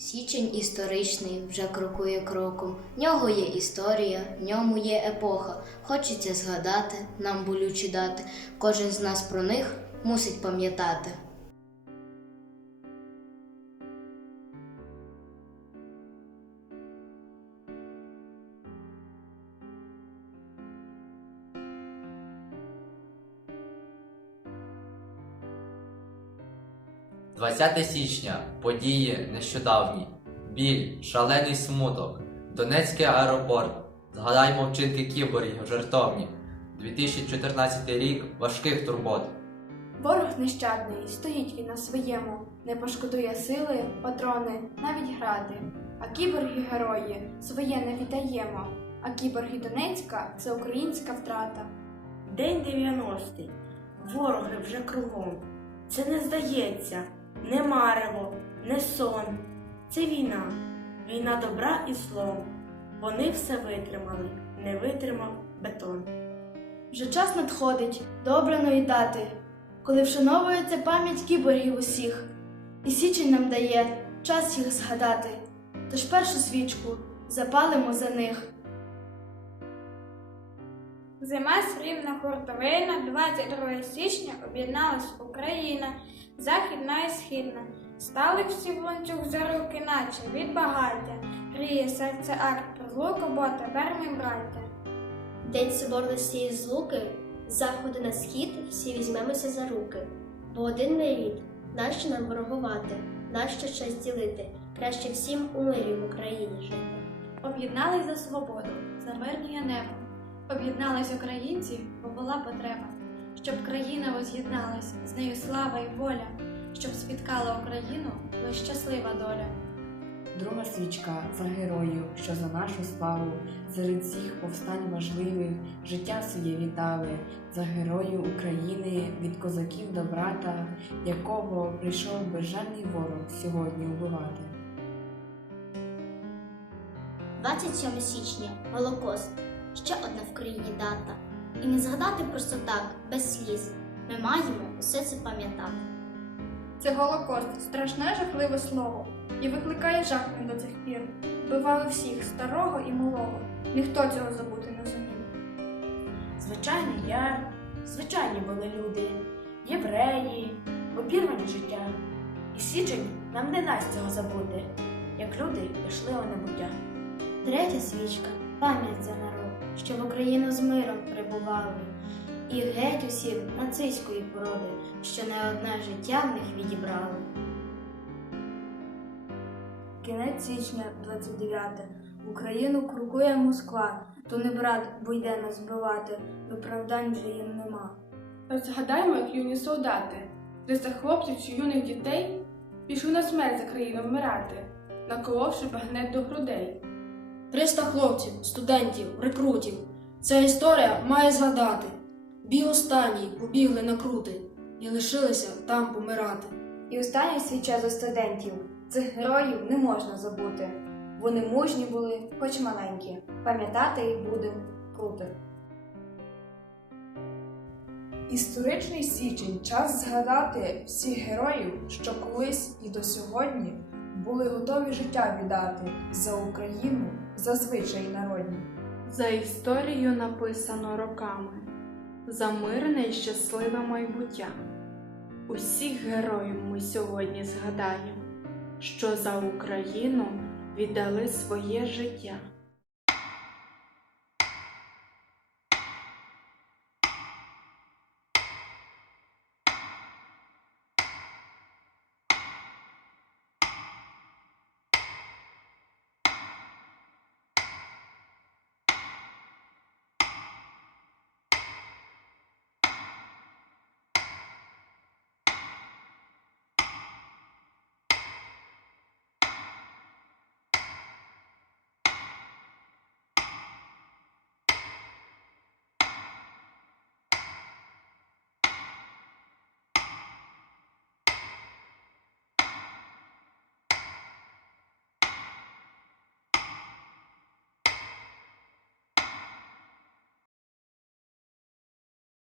Січень історичний вже крокує кроком. В нього є історія, в ньому є епоха. Хочеться згадати, нам болючі дати. Кожен з нас про них мусить пам'ятати. – 20 січня події нещодавні. Біль, шалений смуток, Донецький аеропорт. Згадаймо вчинки кіборгів жертовні. 2014 рік важких турбот. Ворог нещадний, стоїть він на своєму, не пошкодує сили, патрони, навіть гради. А кіборги герої своє не віддаємо. А кіборги Донецька це українська втрата. День 90-й. Вороги вже кругом. Це не здається, не марево, не сон. Це війна, війна добра і злом. Вони все витримали, не витримав бетон. Вже час надходить до обраної дати, коли вшановується пам'ять кіборгів усіх, і січень нам дає час їх згадати. Тож першу свічку запалимо за них. Зима срібна хуртовина, 22 січня об'єдналась Україна, західна і східна. Стали всі в ланцюг за руки, наче від багаття. Гріє серце акт розлуку, бо тепер ми браття. День соборності і злуки, з заходу на схід всі візьмемося за руки. Бо один ми рід, нащо нам ворогувати, нащо щось ділити, краще всім у мирі в Україні жити. Об'єднались за свободу, за мирне небо. Об'єднались українці, бо була потреба, щоб країна воз'єдналась, з нею слава і воля, щоб спіткала Україну лиш щаслива доля. Друга свічка за героїв, що за нашу славу, серед всіх повстань важливих, життя своє вітали, за героїв України від козаків до брата, якого прийшов безжальний ворог сьогодні убивати. 27 січня Голокост. Ще одна в країні дата. І не згадати просто так, без сліз. Ми маємо усе це пам'ятати. Це Голокост, страшне жахливе слово, і викликає жах до цих пір. Вбивали всіх, старого і малого. Ніхто цього забути не зумів. Звичайний яр, звичайні були люди, євреї, обірвані життя. І січень нам не дасть цього забути, як люди пішли у небуття. Третя свічка пам'ять за народ, що в Україну з миром прибували, і геть усі нацистської породи, що не одне життя в них відібрали. Кінець січня 29. В Україну крокує Москва, то не брат, бо йде нас вбивати, виправдань вже їм нема. Згадаймо, як юні солдати, 300 хлопців чи юних дітей пішли на смерть за країну вмирати, наколовши багнет до грудей. 300 хлопців, студентів, рекрутів. Ця історія має згадати. Бій останній побігли на крути і лишилися там помирати. І остання свіча за студентів. Цих героїв не можна забути. Вони мужні були, хоч маленькі. Пам'ятати їх будемо круто. Історичний січень час згадати всіх героїв, що колись і до сьогодні були готові життя віддати за Україну, за звичаї народні. За історію написано роками, за мирне і щасливе майбуття. Усіх героїв ми сьогодні згадаємо, що за Україну віддали своє життя.